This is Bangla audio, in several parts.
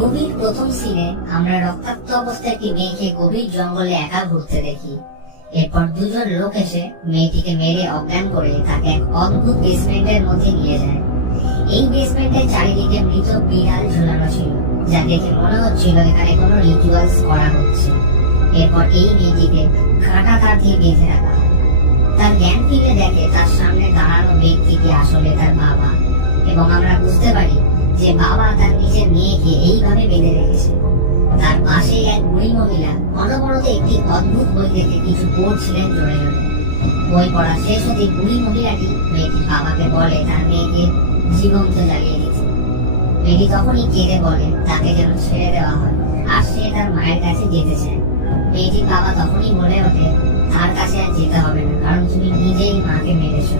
মুভির প্রথম সিনে আমরা রক্তাক্ত অবস্থায় একটি মেয়েকে গভীর জঙ্গলে একা ঘুরতে দেখি। এরপর দুজন লোক এসে মেয়েটিকে মেরে অজ্ঞান করে তাকে এক অদ্ভুত বেসমেন্টের মধ্যে নিয়ে যায়। এই বেসমেন্টের চারিদিকে মৃত বিড়াল ঝুলানো ছিল, যা দেখে মনে হচ্ছিল এখানে কোনো রিচুয়ালস করা হচ্ছে। এরপর এই মেয়েটিকে কাঁটা তার দিয়ে বেঁধে রাখা হয়। তার জ্ঞান ফিরে দেখে তার সামনে দাঁড়ানো ব্যক্তিটি আসলে তার বাবা, এবং আমরা বুঝতে পারি যে বাবা তার নিজের মেয়েকে এইভাবে বেঁধে রেখেছে। তার পাশে এক বুড়ি মহিলা অনবরত একটি অদ্ভুত বই দেখে কিছু পড়ছিলেন জোরে জোরে। বই পড়া শেষ হতে বুড়ি মহিলাটি মেয়েটির বাবাকে বলে তার মেয়েকে জীবন্ত জ্বালিয়ে দিতে। মেয়েটি তখনই কেঁদে বলে তাকে যেন ছেড়ে দেওয়া হয়, আর সে তার মায়ের কাছে যেতে চায়। মেয়েটির বাবা তখনই বলে ওঠে তার কাছে আর যেতে হবে না, কারণ তুমি নিজেই মাকে মেরেছ।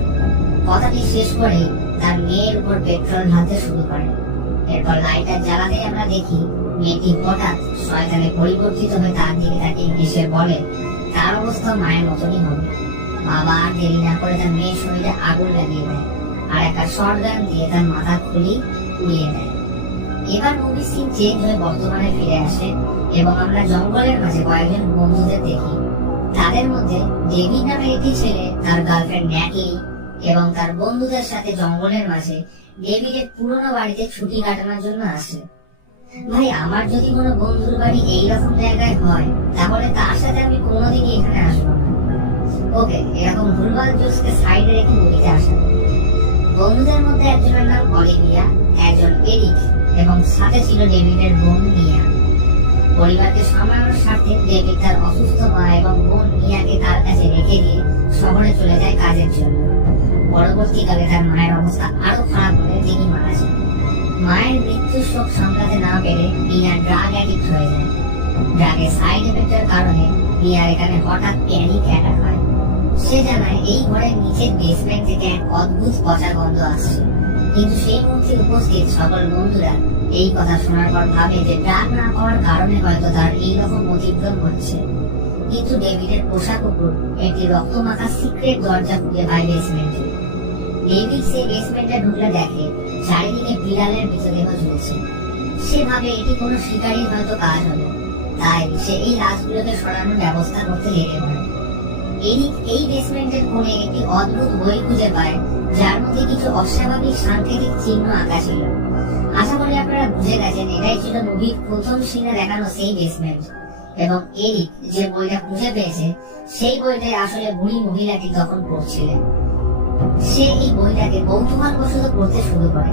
কথাটি শেষ করে তার মেয়ের উপর পেট্রোল ঢালতে শুরু করে। এরপর লাইটার জ্বালাতে আমরা দেখি মেয়েটি হঠাৎ শয়তানে পরিবর্তিত হয়ে তার দিকে তাকিয়ে হেসে বলে তার অবস্থা মায়ের মতনই হবে। বাবা আর দেরি না করে তার মেয়ের শরীরে আগুন লাগিয়ে দেয়, আর একটা শটগান দিয়ে তার মাথা খুলি উড়িয়ে দেয়। এবার মুভি সিন চেঞ্জ হয়ে বর্তমানে ফিরে আসে, এবং আমরা জঙ্গলের মাঝে কয়েকজন বন্ধুদের দেখি। তাদের মধ্যে ডেভিড নামের একটি ছেলে তার গার্লফ্রেন্ড ন্যাটলি এবং তার বন্ধুদের সাথে জঙ্গলের মাঝে ডেভিডের পুরনো বাড়িতে ছুটি কাটানোর জন্য আসে। ভাই, আমার যদি কোনো বন্ধুর বাড়ি এইরকম জায়গায় হয় তাহলে তার সাথে আমি কোনোদিনই এখানে আসবো না। ওকে, এরকম ভুলভাল জোসকে সাইডে রেখে মুভিতে আসা। বন্ধুদের মধ্যে একজনের নাম অলিভিয়া, একজন এরিক, এবং সাথে ছিল ডেভিডের বোন মিয়া। পরিবারকে সামলানোর স্বার্থে ডেভিড তার অসুস্থ মা এবং বোন মিয়াকে তার কাছে রেখে দিয়ে শহরে চলে যায় কাজের জন্য। পরবর্তীকালে তার মায়ের অবস্থা আরো খারাপ হলে তিনি মারা যান। মায়ের মৃত্যুর শোক সামলাতে না পেরে মিয়া ড্রাগ অ্যাডিক্ট হয়ে যায়। ড্রাগের সাইড এফেক্টের কারণে মিয়ার এখানে হঠাৎ প্যানিক অ্যাটাক হয়। সে জানায় এই ঘরের নিচের বেসমেন্ট থেকে এক অদ্ভুত পচা গন্ধ আসছে, কিন্তু সেই মুহূর্তে উপস্থিত সকল বন্ধুরা এই কথা শোনার পর ভাবে যে ড্রাগ না পাওয়ার কারণে হয়তো তার এইরকম অতিক্রম হচ্ছে। কিন্তু ডেভিডের পোষা কুকুর একটি রক্তমাখা সিক্রেট দরজা খুলে পায় বেসমেন্টে। ডেভিড সে বেসমেন্টে ঢুকলে দেখে চারিদিকে বিড়ালের মৃতদেহ ঝুলছে। সে ভাবে এটি কোনো শিকারীর হয়তো কাজ হবে, তাই সে এই লাশগুলোকে সরানোর ব্যবস্থা করতে লেগে পড়ে। এরিক এই বেসমেন্টের কোণে একটি অদ্ভুত বই খুঁজে পায়, যার মধ্যে কিছু অস্বাভাবিক সাংকেতিক চিহ্ন আঁকা ছিল। আশা করি আপনারা বুঝে গেছেন এটাই ছিল মুভির প্রথম সিনে দেখানো সেই বেসমেন্ট, এবং এরিক যে বইটা খুঁজে পেয়েছে সেই বইটাই আসলে বুড়ি মহিলাটি তখন পড়ছিলেন। সে এই বইটাকে কৌতূহলবশত পড়তে শুরু করে।